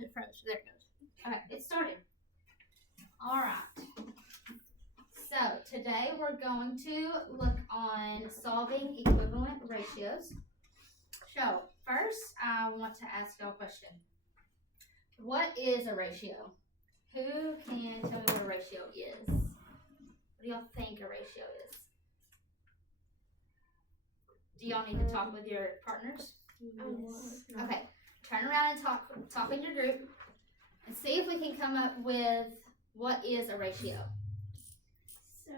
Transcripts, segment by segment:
it froze. There it goes. Okay, it started. All right. So today we're going to look on solving equivalent ratios. So first, I want to ask y'all a question. What is a ratio? Who can tell me what a ratio is? What do y'all think a ratio is? Do y'all need to talk with your partners? Yes. Okay. Turn around and talk in your group and see if we can come up with what is a ratio. So,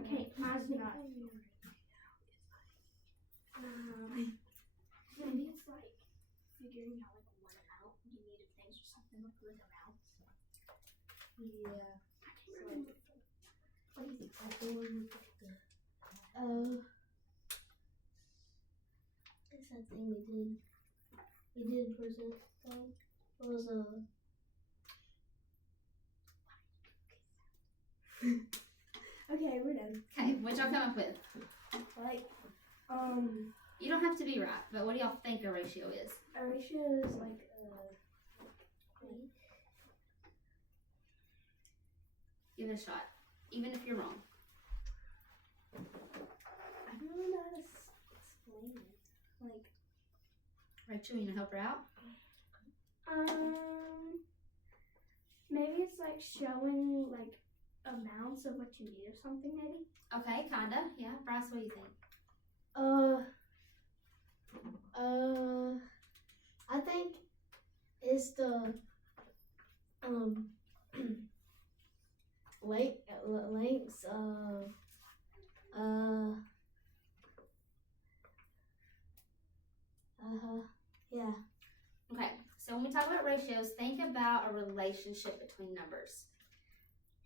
okay, mine's not. Maybe it's like figuring out like what amount you need of things or something like with amounts. Yeah. I can't remember. What do you think? It's that thing we did. We did percent thing. It was Okay, we're done. Okay, what y'all come up with? Like, You don't have to be right, but what do y'all think a ratio is? a ratio is like Give it a shot, even if you're wrong. I don't really know how to explain it. Like, Rachel, you know, help her out. maybe it's like showing like amounts of what you need or something, maybe. Okay, kinda. Yeah, Bryce, what do you think? I think it's the lengths of yeah. Okay, so when we talk about ratios, think about a relationship between numbers.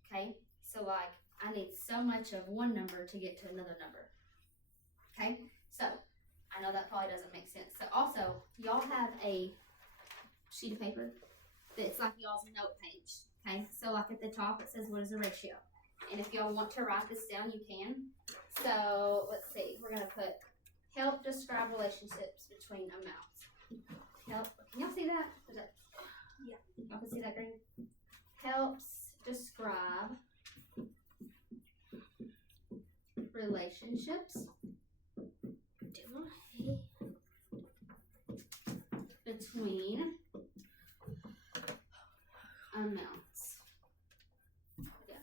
Okay, so like I need so much of one number to get to another number. Okay, so I know that probably doesn't make sense. So also, y'all have a sheet of paper that's like y'all's note page. Okay, so like at the top it says what is a ratio, and if y'all want to write this down, you can. So let's see, we're gonna put help describe relationships between amounts. Help. Can y'all see that? Is that? Yeah. Y'all can see that green? Helps describe relationships between amounts. Yeah.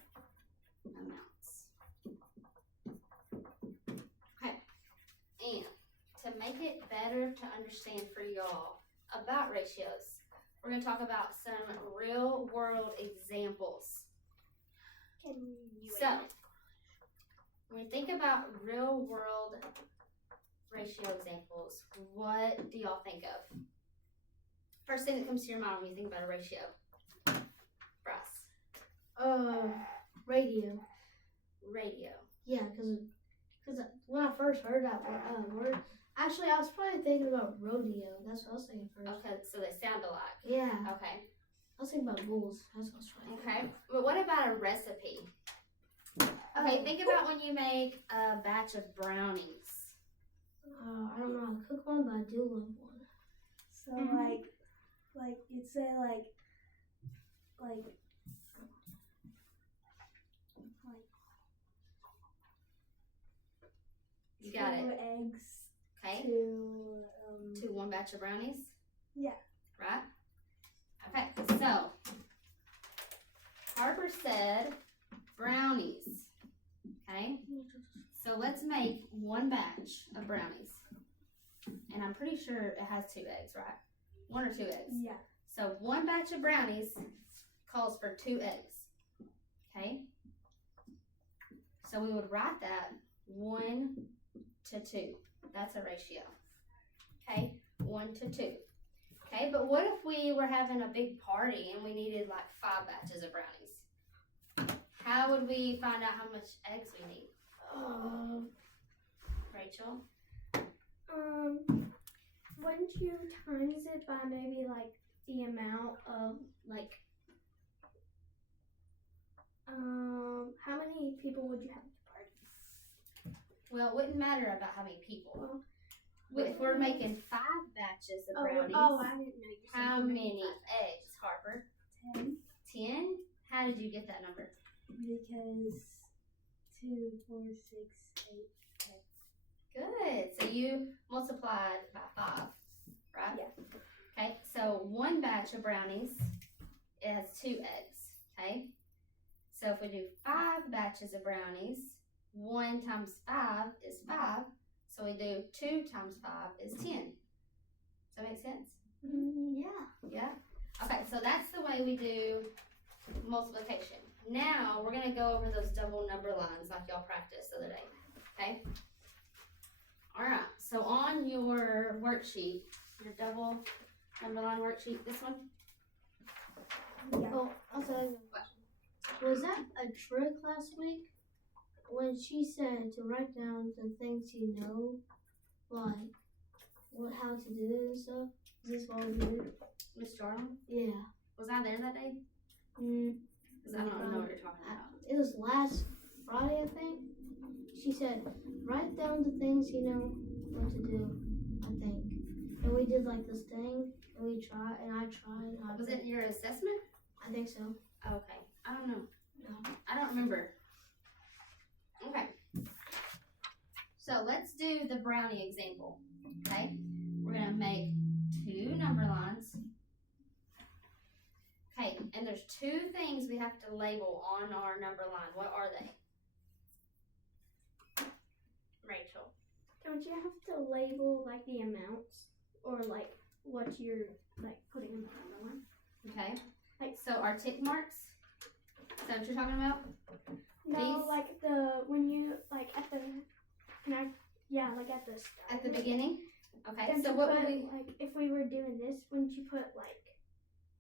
Amounts. Okay. And to make it better to understand for y'all about ratios, we're going to talk about some real world examples. Can you? So, when we think about real world ratio examples, what do y'all think of? First thing that comes to your mind when you think about a ratio. Bryce. Radio. Radio. Yeah, because when I first heard that word, actually I was probably thinking about rodeo. That's what I was thinking first. Okay, so they sound alike. Yeah. Okay. I was thinking about bulls. That's what I was trying to think. Okay. But what about a recipe? Okay, think about when you make a batch of brownies. I don't know how to cook one, but I do love one. So like you'd say like You got it. 2 eggs Okay. to 1 batch of brownies. Yeah. Right? Okay, so Harper said brownies. Okay? So let's make 1 batch of brownies. And I'm pretty sure it has 2 eggs, right? 1 or 2 eggs. Yeah. So 1 batch of brownies calls for 2 eggs. Okay? So we would write that 1 to 2. That's a ratio. Okay? 1 to 2. Okay, but what if we were having a big party and we needed like 5 batches of brownies? How would we find out how much eggs we need? Rachel? Wouldn't you times it by maybe like the amount of like how many people would you have at the party? Well, it wouldn't matter about how many people. But if we're making 5 batches of brownies, I didn't know you said how you were many did you get that number? Because 2, 4, 6, 8. Good. So you multiplied by 5, right? Yeah. Okay, so one batch of brownies has 2 eggs, okay? So if we do 5 batches of brownies, 1 times 5 is 5. So we do 2 times 5 is 10. Does that make sense? Yeah. Yeah? Okay, so that's the way we do multiplication. Now we're gonna go over those double number lines like y'all practiced the other day, okay? Alright, so on your worksheet, your double number line worksheet, this one? Yeah. Oh, also, I have a question. Was that a trick last week? When she said to write down the things you know, like how to do it and stuff. Is this what we did? Miss Jarlin? Yeah. Was I there that day? Because I don't know what you're talking about. It was last Friday, I think. She said, write down the things you know what to do, I think. And we did like this thing, and we tried, and I tried. And Was it your assessment? I think so. Okay, I don't know. No. I don't remember. Okay. So let's do the brownie example, okay? We're gonna make 2 number lines. Okay, and there's 2 things we have to label on our number line. What are they? Rachel. Don't you have to label like the amounts or like what you're like putting in the number line? Okay. Like- So our tick marks. Is that what you're talking about? No, These? like when you like at the like at the start. At the beginning? Okay, Don't so you what put, would we like if we were doing this? Wouldn't you put like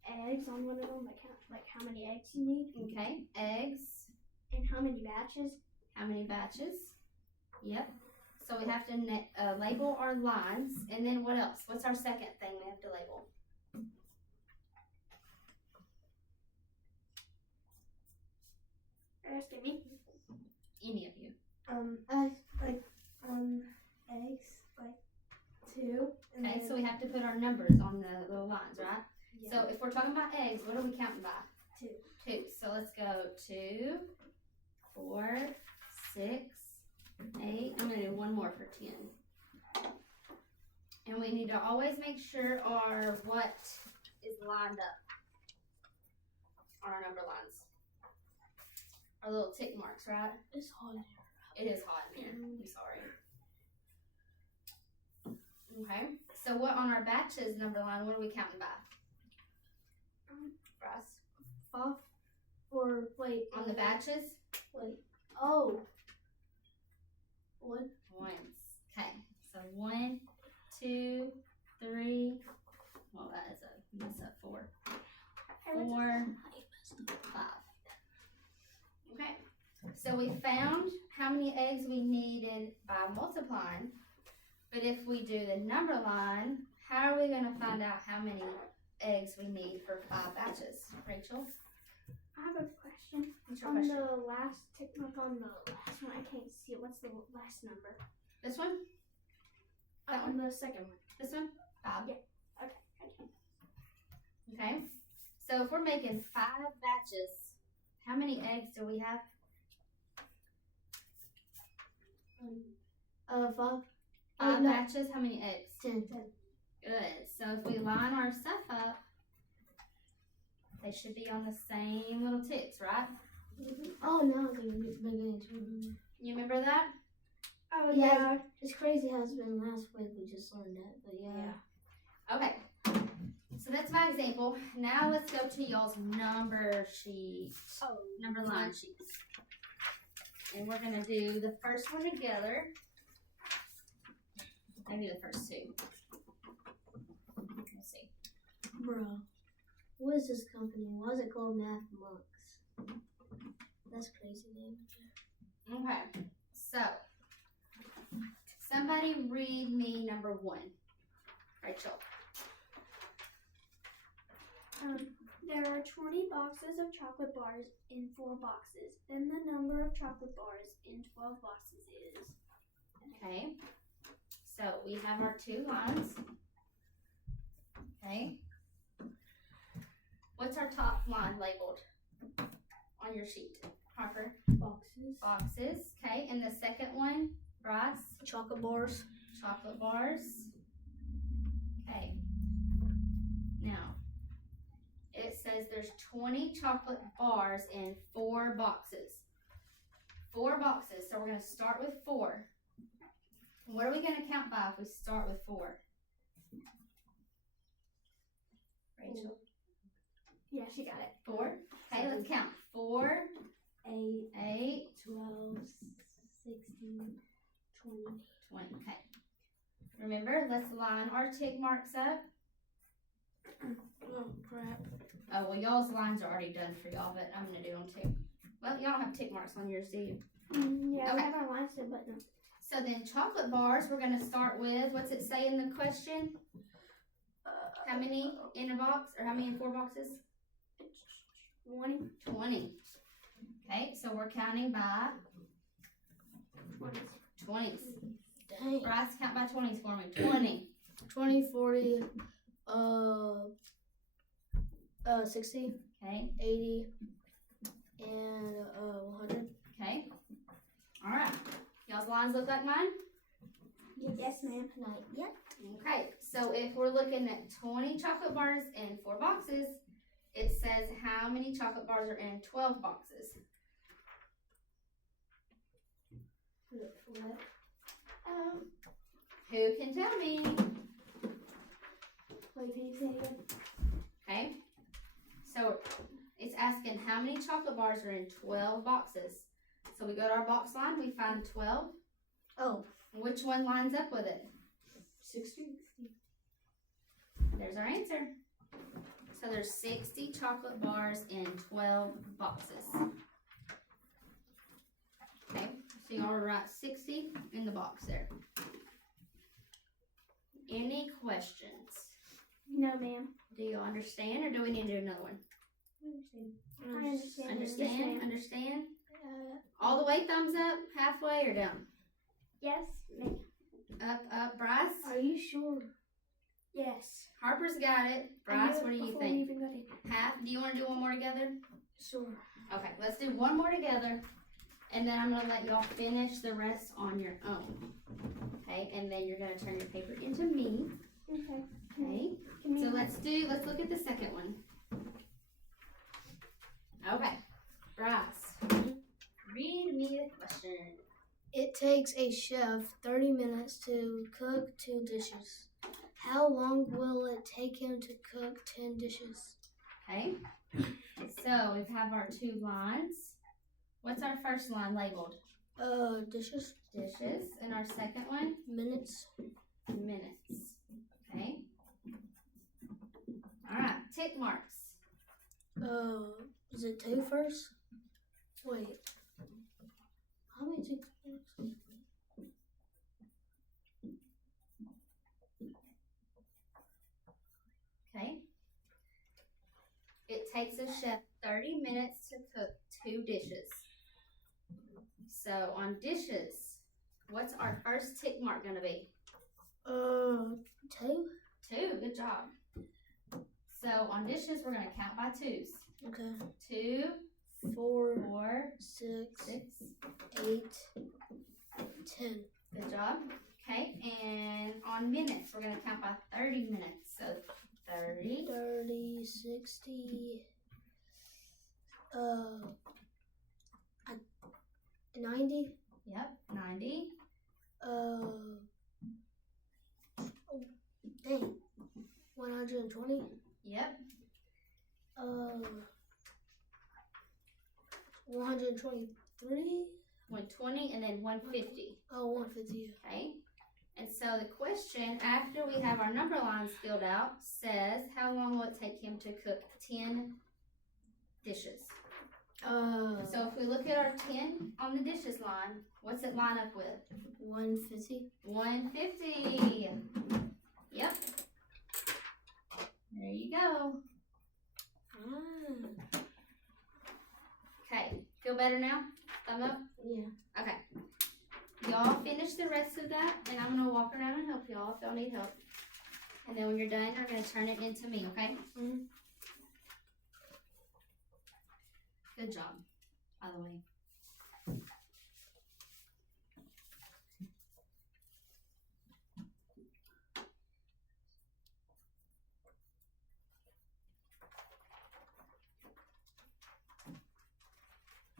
eggs on one of them? Like how many eggs you need okay, eggs. and how many batches? How many batches? Yep. So we have to label our lines, and then what else? What's our second thing we have to label? You're asking me? Any of you? Eggs, like 2. Okay, so we have to put our numbers on the little lines, right? Yeah. So if we're talking about eggs, what are we counting by? 2. 2. So let's go 2, 4, 6, 8. I'm gonna do one more for 10. And we need to always make sure our what is lined up on our number lines. Our little tick marks, right? It's hard. It is hot in here. I'm sorry. Okay. So what on our batches number line, what are we counting by? For us? 5. Or wait. On the batches? Wait. Oh. 1. Ones. Okay. So 1, 2, 3. Well, that is a mess up. 4. 4, 5. Okay. So we found how many eggs we needed by multiplying. But if we do the number line, how are we going to find out how many eggs we need for 5 batches? Rachel? I have a question. What's your On question? the last tick mark on the last one, I can't see it. What's the last number? This one? That On the second one. This one? 5. Yeah. Okay. Okay. So if we're making 5 batches, how many eggs do we have? 5. 5 no. batches, how many eggs? 10. Good. So if we line our stuff up, they should be on the same little ticks, right? Oh, now I'm beginning to remember. You remember that? Oh Yeah. yeah. It's crazy how it's been last week. We just learned that, but yeah. Okay. So that's my example. Now let's go to y'all's number sheet. Oh. Number line sheets. And we're going to do the first one together. Maybe the first 2. We'll see. Bro, what is this company? Why is it called Math Monks? That's crazy name. Okay. So, somebody read me number 1. Rachel. There are 20 boxes of chocolate bars in 4 boxes. Then the number of chocolate bars in 12 boxes is. Okay. So we have our 2 lines. Okay. What's our top line labeled? on your sheet? Harper. Boxes. Boxes. Okay. And the second one, Bryce. Chocolate bars. Chocolate bars. Okay. Now, it says there's 20 chocolate bars in 4 boxes. 4 boxes. So we're going to start with 4. What are we going to count by if we start with 4? Rachel? Yeah, she got it. 4? Okay, let's count. 4, 8, 12, 16, 20. 20. Okay. Remember, let's line our tick marks up. Oh, crap. Oh, well, y'all's lines are already done for y'all, but I'm going to do them too. Well, y'all don't have tick marks on yours, do you? Yeah, we Okay. have our lines set, but no. So then chocolate bars, we're going to start with, what's it say in the question? How many in a box, or how many in 4 boxes? 20. 20. Okay, so we're counting by 20s. Dang. Bryce, count by 20s for me. 20. 20, 40, 60, Okay, 80, and 100. okay. All right. Y'all's lines look like mine? Yes, ma'am. Not yet. Okay, so if we're looking at 20 chocolate bars in 4 boxes, it says how many chocolate bars are in 12 boxes? Who can tell me? Wait, can you say it again? Okay, so it's asking how many chocolate bars are in 12 boxes. So we go to our box line, we find 12. Oh, Which one lines up with it? 60. There's our answer. So there's 60 chocolate bars in 12 boxes. Okay, so y'all write 60 in the box there. Any questions? No, ma'am. Do you understand, or do we need to do another one? I understand. Understand? Understand? Uh, All the way, thumbs up, halfway, or down? yes, ma'am. Up, Bryce? Are you sure? Yes. Harper's got it. I Bryce, knew it what do you before we think? even got in. Half? Do you want to do one more together? Sure. Okay, let's do one more together, and then I'm going to let y'all finish the rest on your own. Okay, and then you're going to turn your paper into me. Okay. Okay, Can we so let's look at the second one. Okay, Bryce, read me the question. It takes a chef 30 minutes to cook 2 dishes. How long will it take him to cook 10 dishes? Okay, so we have our 2 lines. What's our first line labeled? Dishes. Dishes, and our second one? Minutes. Minutes. Okay. All right, tick marks. Is it 2 first? Wait. How many tick marks? Okay. It takes a chef 30 minutes to cook 2 dishes. So on dishes, what's our first tick mark going to be? 2. 2. Good job. So on dishes, we're going to count by 2s. Okay. 2, 4, 4, 6, 6. 8, 10. Good job. Okay, and on minutes, we're going to count by 30 minutes. So 30. 30, 60, 90, Yep, 90. dang, 120, Yep, 123, 120, and then 150. 150. Okay, and so the question, after we have our number lines filled out, says how long will it take him to cook 10 dishes? So if we look at our 10 on the dishes line, what's it line up with? 150. 150. Yep. There you go. Okay, feel better now? Thumb up? Yeah. Okay. Y'all finish the rest of that, and I'm going to walk around and help y'all if y'all need help. And then when you're done, I'm going to turn it into me, okay? Mhm. Good job. by the way.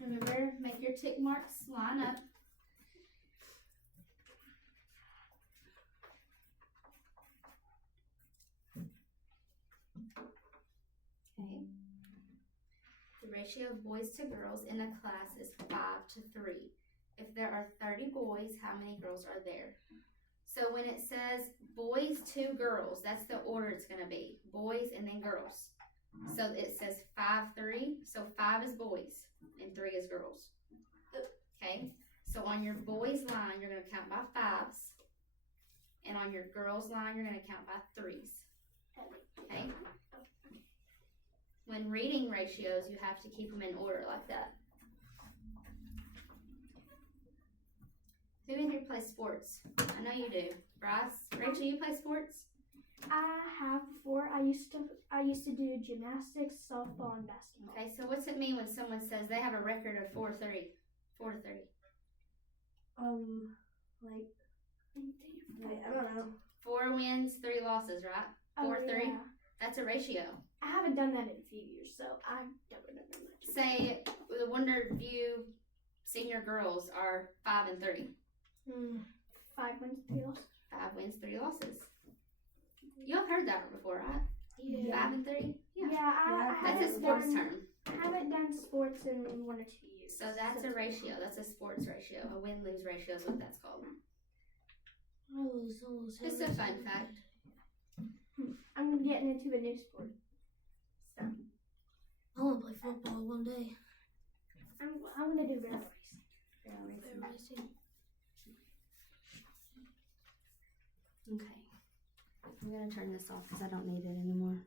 Remember, make your tick marks line up. Okay. The ratio of boys to girls in a class is 5 to 3. If there are 30 boys, how many girls are there? So when it says boys to girls, that's the order it's going to be. Boys and then girls. So it says 5, 3. So 5 is boys and 3 is girls. Okay. So on your boys line, you're going to count by 5s. And on your girls line, you're going to count by 3s. Okay. When reading ratios, you have to keep them in order like that. Who in here plays sports? I know you do. Bryce, Rachel, you play sports? I have before. I used to do gymnastics, softball, and basketball. Okay, so what's it mean when someone says they have a record of 4-3? 4-3. I don't know. 4 wins, 3 losses, right? 4-3. Yeah. That's a ratio. I haven't done that in a few years, so I don't remember much. Say the Wonder View senior girls are 5 and 3. 5 wins, 3 losses. 5 wins, 3 losses. Y'all heard that before, right? Yeah. 5 and 3. Yeah. I That's a haven't sports done, term. I haven't done sports in 1 or 2 years. So that's a ratio. That's a sports ratio. A win-lose ratio is what that's called. It's a fun fact. I'm getting into a new sport. So I want to play football one day. I'm gonna do barrel racing. Bear racing. Okay. I'm going to turn this off because I don't need it anymore.